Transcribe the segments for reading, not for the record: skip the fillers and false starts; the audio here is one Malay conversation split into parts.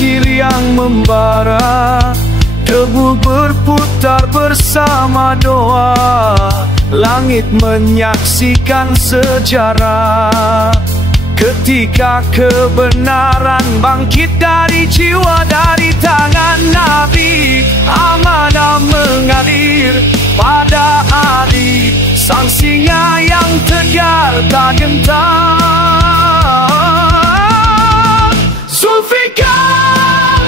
pasir yang membara, debu berputar bersama doa, langit menyaksikan sejarah. Ketika kebenaran bangkit dari jiwa, dari tangan Nabi, amanah mengalir pada Ali, sang singa yang tegar tak gentar. Zulfikar,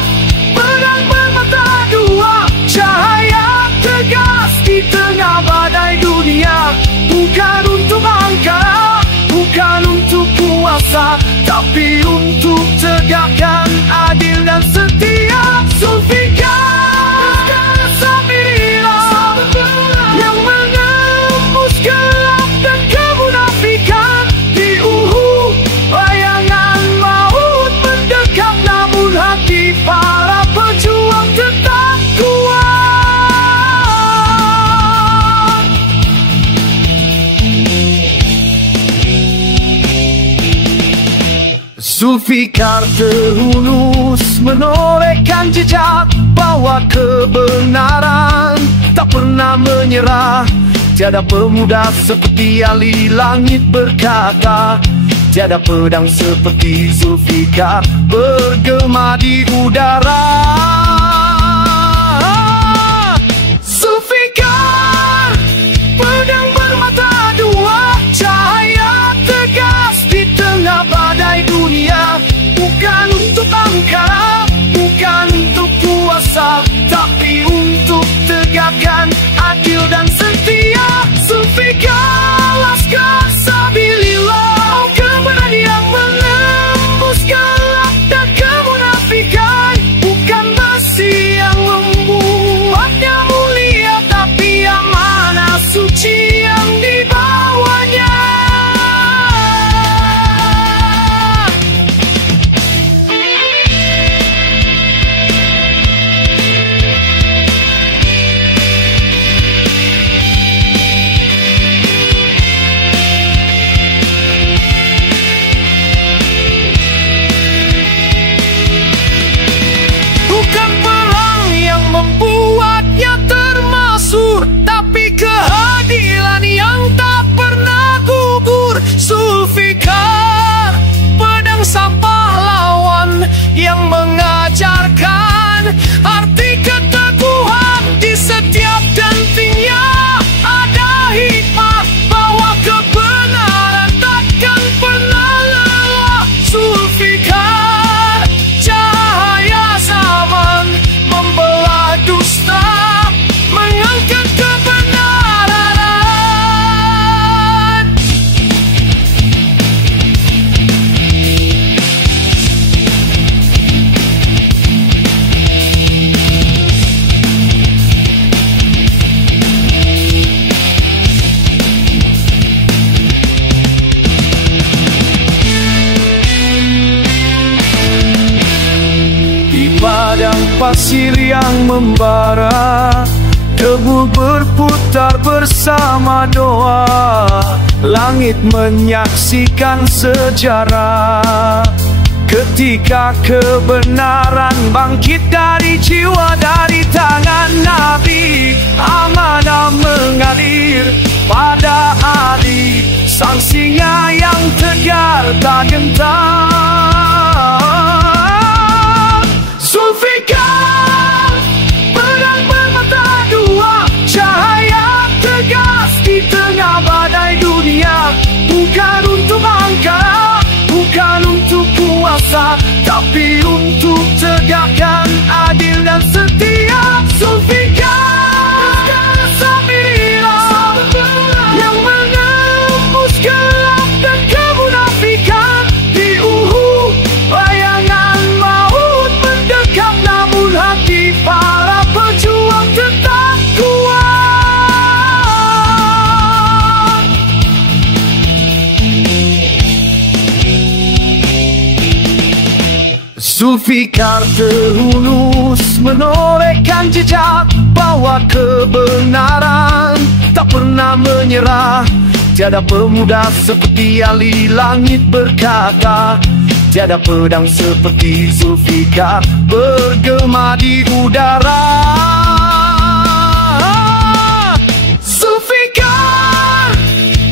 pedang bermata dua, cahaya tegas di tengah badai dunia. Bukan untuk angka, bukan untuk kuasa, tapi untuk tegakkan adil dan setia. Zulfikar, Sabila, yang menembus gelap dan kemunafikan. Di Uhud, bayangan maut mendekat, namun hati para pejuang tetap kuat. Zulfikar terhunus menorehkan jejak, bawa kebenaran, tak pernah menyerah. Tiada pemuda seperti Ali, langit berkata. Tiada pedang seperti Zulfikar, bergema di udara. Zulfikar, pedang bermata dua, cahaya tegas di tengah badai dunia. Bukan untuk angka, bukan untuk kuasa, tapi untuk tegakkan adil dan setia. Zulfikar, laskar Sabilillah, kebenaran yang menembus gelap dan kemunafikan. Bukan besi yang membuatnya mulia, tapi amanah suci yang dibawanya. Membuatnya termasuk, tapi keadilan yang tak pernah gugur. Zulfikar, pedang sampah lawan yang mengajarkan arti keteguhan. Di setiap dentingnya ada hikmah, bahwa kebenaran takkan pernah lelah. Zulfikar, cahaya zaman membelah dusta, mengangkat kebenaran. Di padang pasir yang membara, debu berputar bersama doa, langit menyaksikan sejarah. Ketika kebenaran bangkit dari jiwa, dari tangan Nabi, amanah mengalir pada Ali, sang singa yang tegar tak gentar. Zulfikar, pedang bermata dua, cahaya tegas di tengah badai dunia. Bukan untuk angka, bukan untuk kuasa, tapi untuk tegakkan adil dan setia. Zulfikar, Sabila, yang menembus gelap dan kemunafikan. Di Uhud, bayangan maut mendekat, namun hati para pejuang tetap kuat. Zulfikar terhunus menorehkan jejak, bawa kebenaran, tak pernah menyerah. Tiada pemuda seperti Ali, langit berkata. tiada pedang seperti Zulfikar bergema di udara. Zulfikar,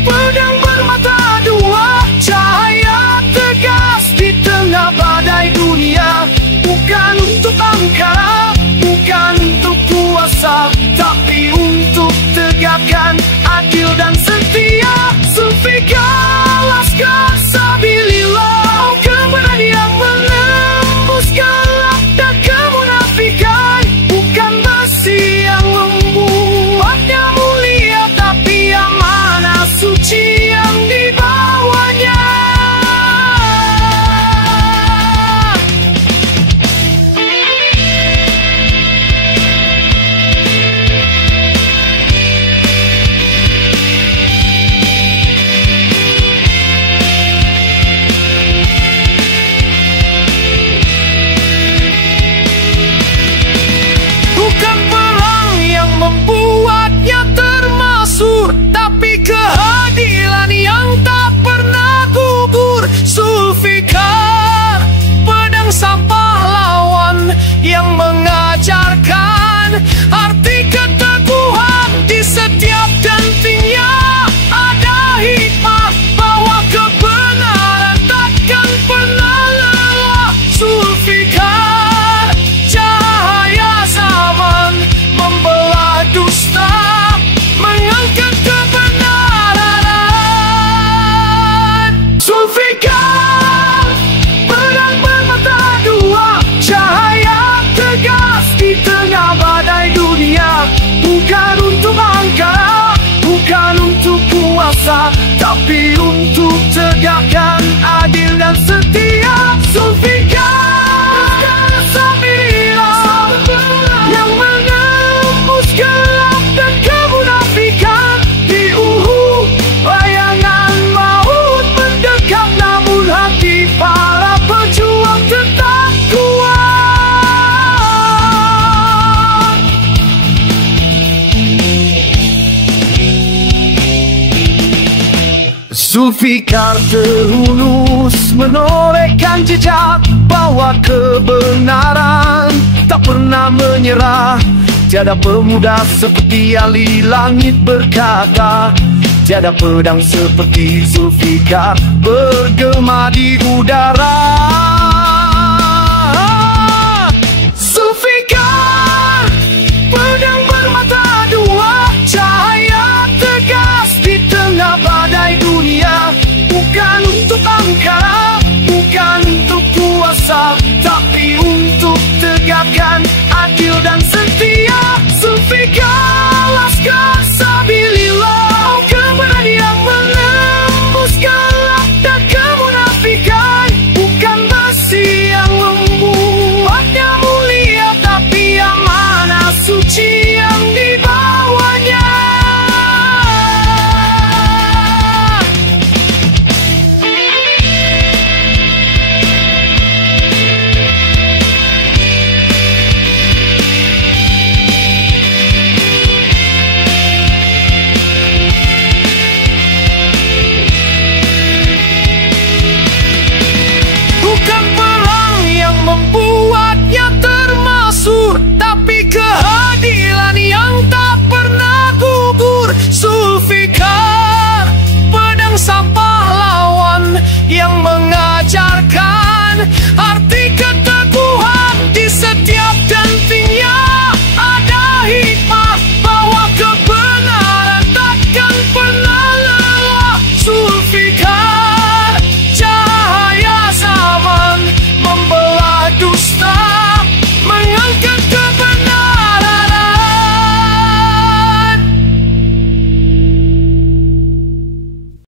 pedang bermata dua, cahaya tegas di tengah badai dunia. Bukan untuk angkara, bukan untuk kuasa, tapi untuk tegakkan adil dan setia. Zulfikar, laskar sabilillah, kebenaran yang menembus gelap dan kemunafikan. Bukan besi yang membuatnya mulia, tapi amanah suci yang dibawanya. Membuatnya termasuk, tapi keadilan yang tak pernah gugur. Zulfikar, pedang sampah lawan yang mengajarkan arti keteguhan. Di setiap dentingnya ada hikmah bahwa kebenaran takkan pernah lelah. Zulfikar, cahaya zaman membelah dusta, mengangkat kebenaran. Zulfikar, pedang bermata dua, cahaya tegas di tengah badai dunia. Bukan untuk angkara, bukan untuk kuasa, tapi untuk tegakkan adil dan setia. Zulfikar, sabilillah, yang menembus gelap dan kemunafikan. Di Uhud, bayangan maut mendekat, namun hati para pejuang tetap kuat. Zulfikar terhunus menorehkan jejak bahwa kebenaran tak pernah menyerah. Tiada pemuda seperti Ali Langit berkata, tiada pedang seperti Zulfikar bergema di udara. Zulfikar, pedang bermata dua, cahaya tegas di tengah badai dunia. Bukan untuk angkara, bukan untuk kuasa, tapi untuk tegakkan adil dan setia.